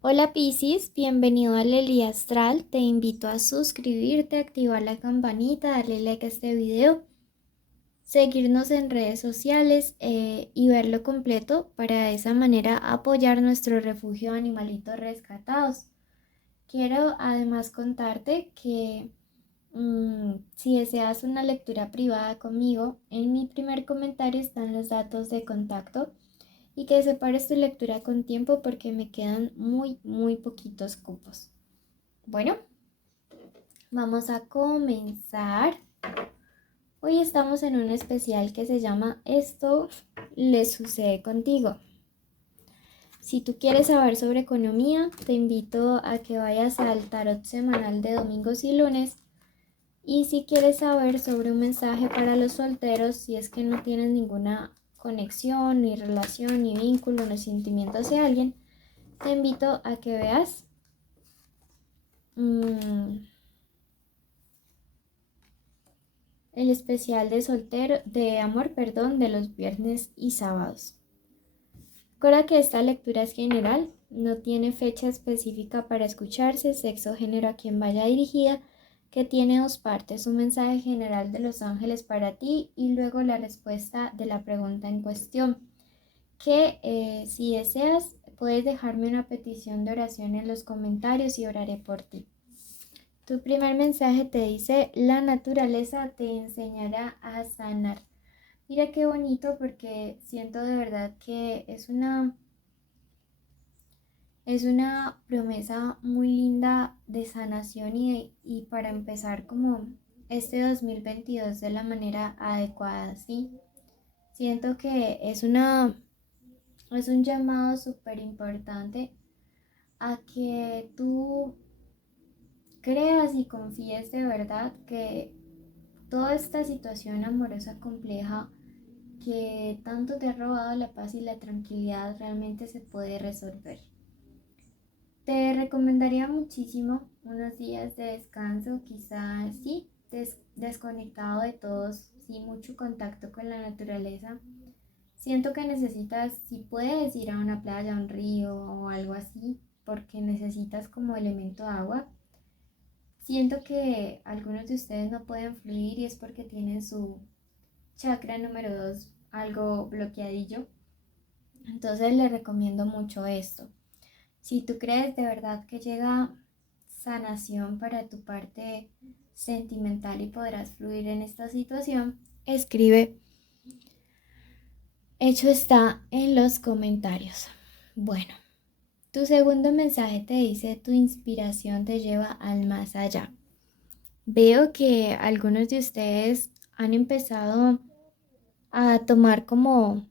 Hola Piscis, bienvenido al Elía Astral. Te invito a suscribirte, activar la campanita, darle like a este video, seguirnos en redes sociales y verlo completo para de esa manera apoyar nuestro refugio de animalitos rescatados. Quiero además contarte que si deseas una lectura privada conmigo, en mi primer comentario están los datos de contacto y que separes tu lectura con tiempo porque me quedan muy poquitos cupos. Bueno, vamos a comenzar. Hoy estamos en un especial que se llama Esto le sucede contigo. Si tú quieres saber sobre economía, te invito a que vayas al tarot semanal de domingos y lunes. Y si quieres saber sobre un mensaje para los solteros, si es que no tienes ninguna conexión, ni relación, ni vínculo, ni sentimiento hacia alguien, te invito a que veas el especial de soltero, de amor, perdón, de los viernes y sábados. Recuerda que esta lectura es general, no tiene fecha específica para escucharse, sexo o género a quien vaya dirigida, que tiene dos partes, un mensaje general de los ángeles para ti y luego la respuesta de la pregunta en cuestión, que si deseas puedes dejarme una petición de oración en los comentarios y oraré por ti. Tu primer mensaje te dice, la naturaleza te enseñará a sanar. Mira qué bonito porque siento de verdad que es una promesa muy linda de sanación y para empezar como este 2022 de la manera adecuada, ¿sí? Siento que es un llamado súper importante a que tú creas y confíes de verdad que toda esta situación amorosa compleja que tanto te ha robado la paz y la tranquilidad realmente se puede resolver. Te recomendaría muchísimo unos días de descanso, quizás sí, desconectado de todos, sin mucho contacto con la naturaleza. Siento que necesitas, si puedes ir a una playa, a un río o algo así, porque necesitas como elemento agua. Siento que algunos de ustedes no pueden fluir y es porque tienen su chakra número 2 algo bloqueadillo. Entonces les recomiendo mucho esto. Si tú crees de verdad que llega sanación para tu parte sentimental y podrás fluir en esta situación, escribe. Hecho está en los comentarios. Bueno, tu segundo mensaje te dice tu inspiración te lleva al más allá. Veo que algunos de ustedes han empezado a tomar como.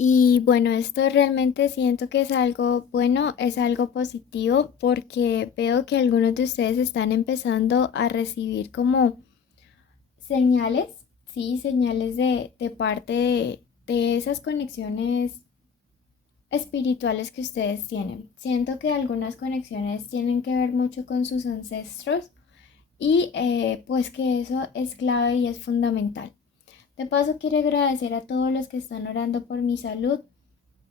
Y bueno, esto realmente siento que es algo bueno, es algo positivo porque veo que algunos de ustedes están empezando a recibir como señales, sí, señales de parte de esas conexiones espirituales que ustedes tienen. Siento que algunas conexiones tienen que ver mucho con sus ancestros y pues que eso es clave y es fundamental. De paso, quiero agradecer a todos los que están orando por mi salud.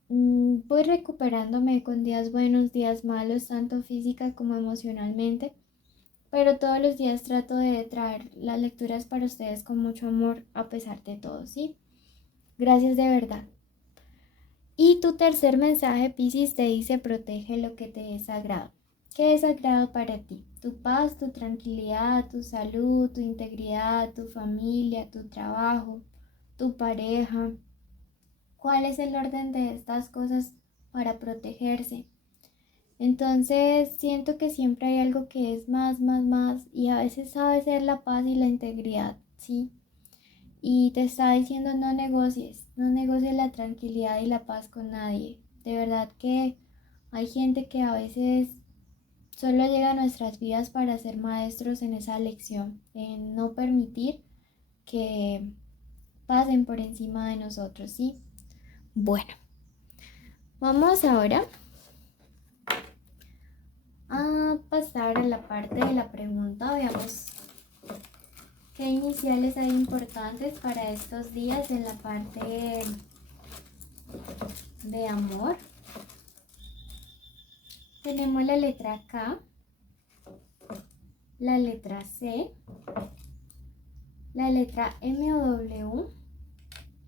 Voy recuperándome con días buenos, días malos, tanto física como emocionalmente, pero todos los días trato de traer las lecturas para ustedes con mucho amor a pesar de todo, ¿sí? Gracias de verdad. Y tu tercer mensaje, Piscis, te dice protege lo que te es sagrado. ¿Qué es sagrado para ti? Tu paz, tu tranquilidad, tu salud, tu integridad, tu familia, tu trabajo, tu pareja. ¿Cuál es el orden de estas cosas para protegerse? Entonces siento que siempre hay algo que es más y a veces sabe ser la paz y la integridad, ¿sí? Y te está diciendo no negocies la tranquilidad y la paz con nadie. De verdad que hay gente que a veces solo llega a nuestras vidas para ser maestros en esa lección, en no permitir que pasen por encima de nosotros, ¿sí? Bueno, vamos ahora a pasar a la parte de la pregunta. Veamos qué iniciales hay importantes para estos días en la parte de amor. Tenemos la letra K, la letra C, la letra M o W,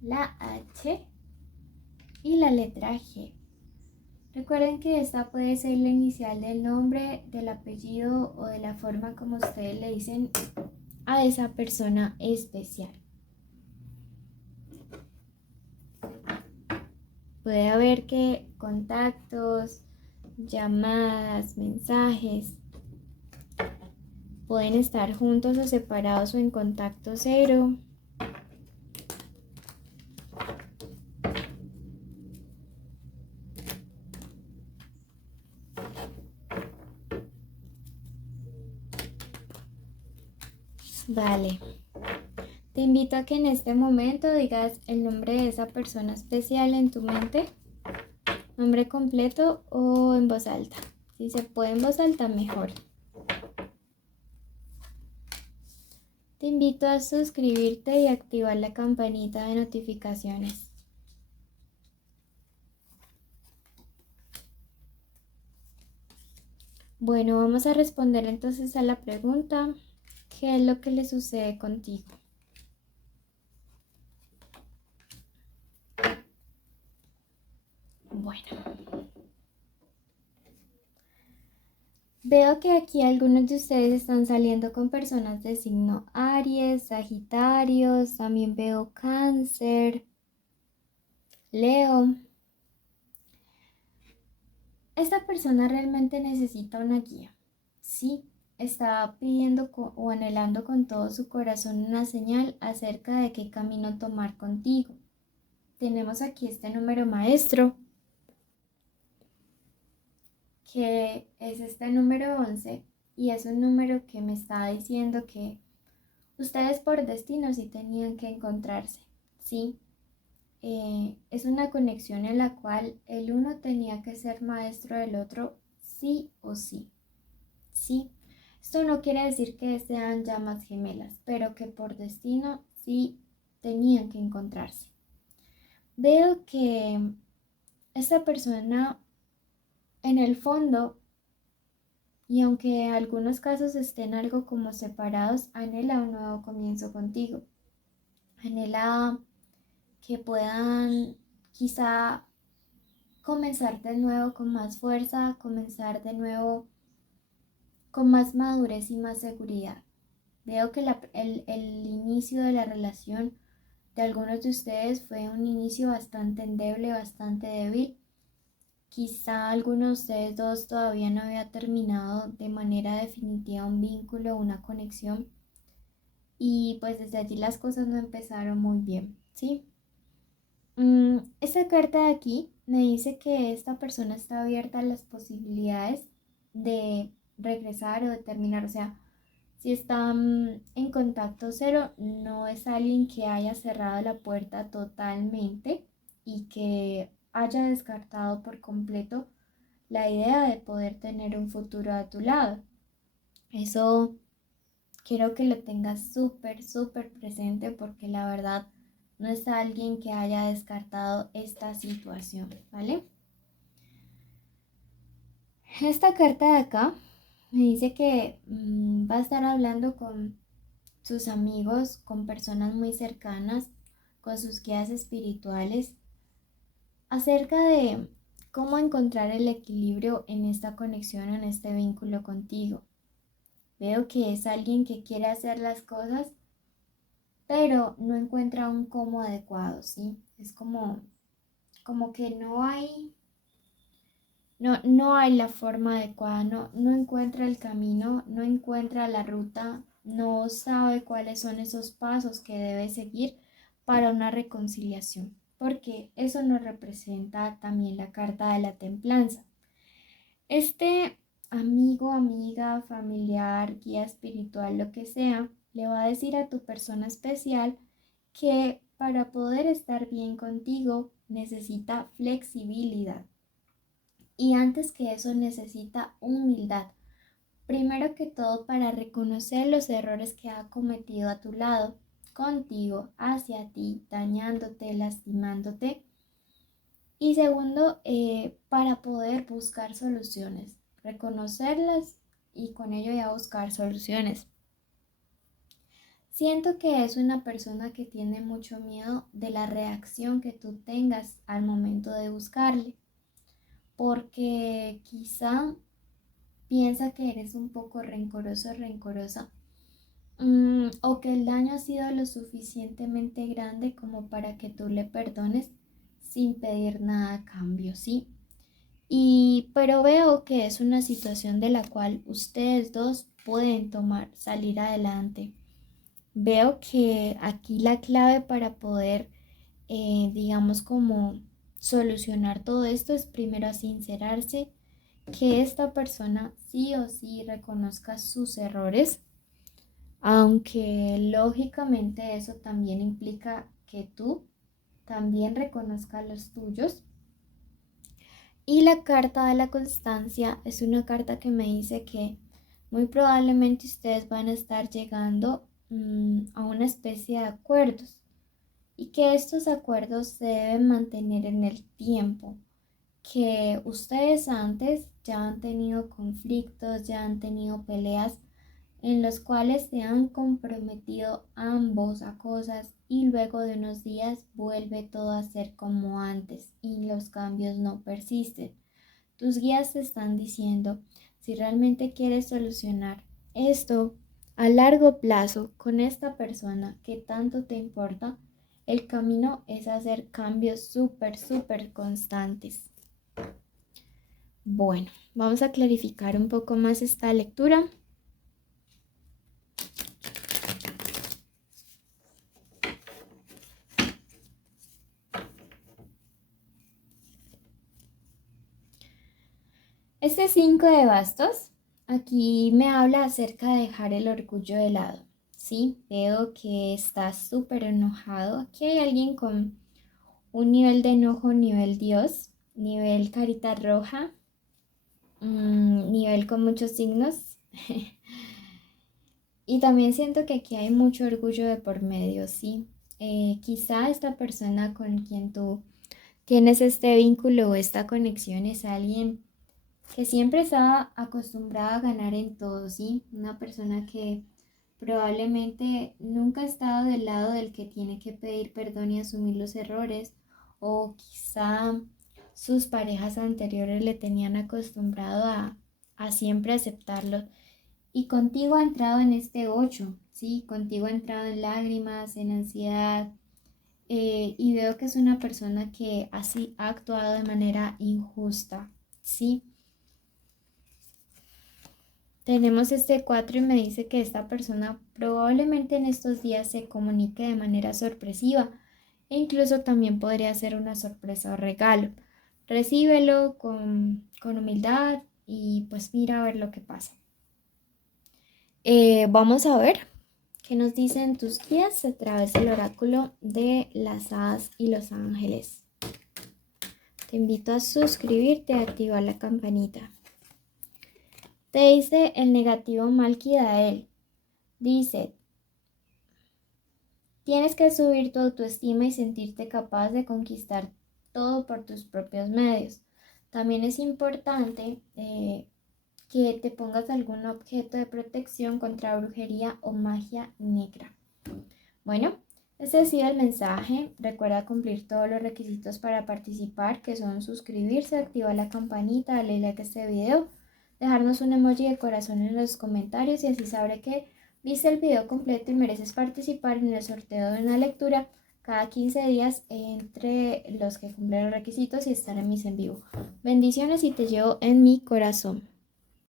la H y la letra G. Recuerden que esta puede ser la inicial del nombre, del apellido o de la forma como ustedes le dicen a esa persona especial. Puede haber que contactos, llamadas, mensajes, pueden estar juntos o separados o en contacto cero. Vale. Te invito a que en este momento digas el nombre de esa persona especial en tu mente, nombre completo o en voz alta. Si se puede en voz alta, mejor. Te invito a suscribirte y activar la campanita de notificaciones. Bueno, vamos a responder entonces a la pregunta, ¿qué es lo que le sucede contigo? Bueno, veo que aquí algunos de ustedes están saliendo con personas de signo Aries, Sagitarios, también veo Cáncer, Leo. Esta persona realmente necesita una guía. Sí, está pidiendo o anhelando con todo su corazón una señal acerca de qué camino tomar contigo. Tenemos aquí este número maestro, que es este número 11, y es un número que me está diciendo que ustedes por destino sí tenían que encontrarse. Sí, es una conexión en la cual el uno tenía que ser maestro del otro sí o sí. Sí, esto no quiere decir que sean llamas gemelas, pero que por destino sí tenían que encontrarse. Veo que esta persona en el fondo, y aunque en algunos casos estén algo como separados, anhela un nuevo comienzo contigo. Anhela que puedan quizá comenzar de nuevo con más fuerza, comenzar de nuevo con más madurez y más seguridad. Veo que el inicio de la relación de algunos de ustedes fue un inicio bastante endeble, bastante débil. Quizá alguno de ustedes dos todavía no había terminado de manera definitiva un vínculo, una conexión. Y pues desde allí las cosas no empezaron muy bien, ¿sí? Esta carta de aquí me dice que esta persona está abierta a las posibilidades de regresar o de terminar. O sea, si están en contacto cero, no es alguien que haya cerrado la puerta totalmente y que haya descartado por completo la idea de poder tener un futuro a tu lado. Eso quiero que lo tengas súper, súper presente porque la verdad no es alguien que haya descartado esta situación, ¿vale? Esta carta de acá me dice que va a estar hablando con sus amigos, con personas muy cercanas, con sus guías espirituales, acerca de cómo encontrar el equilibrio en esta conexión, en este vínculo contigo. Veo que es alguien que quiere hacer las cosas, pero no encuentra un cómo adecuado, ¿sí? Es como que no hay la forma adecuada, no encuentra el camino, no encuentra la ruta, no sabe cuáles son esos pasos que debe seguir para una reconciliación, porque eso nos representa también la carta de la templanza. Este amigo, amiga, familiar, guía espiritual, lo que sea, le va a decir a tu persona especial que para poder estar bien contigo necesita flexibilidad. Y antes que eso necesita humildad. Primero que todo para reconocer los errores que ha cometido a tu lado, contigo, hacia ti, dañándote, lastimándote. Y segundo, para poder buscar soluciones. reconocerlas y con ello ya buscar soluciones. Siento que es una persona que tiene mucho miedo de la reacción que tú tengas al momento de buscarle, porque quizá piensa que eres un poco rencoroso o rencorosa, o que el daño ha sido lo suficientemente grande como para que tú le perdones sin pedir nada a cambio, ¿sí? Pero veo que es una situación de la cual ustedes dos pueden salir adelante. Veo que aquí la clave para poder, digamos, como solucionar todo esto es primero sincerarse, que esta persona sí o sí reconozca sus errores, aunque lógicamente eso también implica que tú también reconozcas los tuyos. Y la carta de la constancia es una carta que me dice que muy probablemente ustedes van a estar llegando a una especie de acuerdos y que estos acuerdos se deben mantener en el tiempo, que ustedes antes ya han tenido conflictos, ya han tenido peleas en los cuales se han comprometido ambos a cosas y luego de unos días vuelve todo a ser como antes y los cambios no persisten. Tus guías te están diciendo, si realmente quieres solucionar esto a largo plazo con esta persona que tanto te importa, el camino es hacer cambios súper constantes. Bueno, vamos a clarificar un poco más esta lectura. Este 5 de bastos aquí me habla acerca de dejar el orgullo de lado. Sí, veo que está súper enojado. Aquí hay alguien con un nivel de enojo, nivel Dios, nivel carita roja, nivel con muchos signos. Y también siento que aquí hay mucho orgullo de por medio, ¿sí? Quizá esta persona con quien tú tienes este vínculo o esta conexión es alguien que siempre estaba acostumbrada a ganar en todo, ¿sí? Una persona que probablemente nunca ha estado del lado del que tiene que pedir perdón y asumir los errores, o quizá sus parejas anteriores le tenían acostumbrado a siempre aceptarlo. Y contigo ha entrado en este 8, ¿sí? Contigo ha entrado en lágrimas, en ansiedad, y veo que es una persona que así ha actuado de manera injusta, ¿sí? Tenemos este 4 y me dice que esta persona probablemente en estos días se comunique de manera sorpresiva e incluso también podría ser una sorpresa o regalo. Recíbelo con humildad y pues mira a ver lo que pasa. Vamos a ver qué nos dicen tus guías a través del oráculo de las hadas y los ángeles. Te invito a suscribirte y a activar la campanita. Te dice el negativo Malquidael. Dice, tienes que subir tu autoestima y sentirte capaz de conquistar todo por tus propios medios. También es importante que te pongas algún objeto de protección contra brujería o magia negra. Bueno, ese ha sido el mensaje. Recuerda cumplir todos los requisitos para participar, que son suscribirse, activar la campanita, darle like a este video, dejarnos un emoji de corazón en los comentarios y así sabré que viste el video completo y mereces participar en el sorteo de una lectura cada 15 días entre los que cumplen los requisitos y estar en mis en vivo. Bendiciones y te llevo en mi corazón.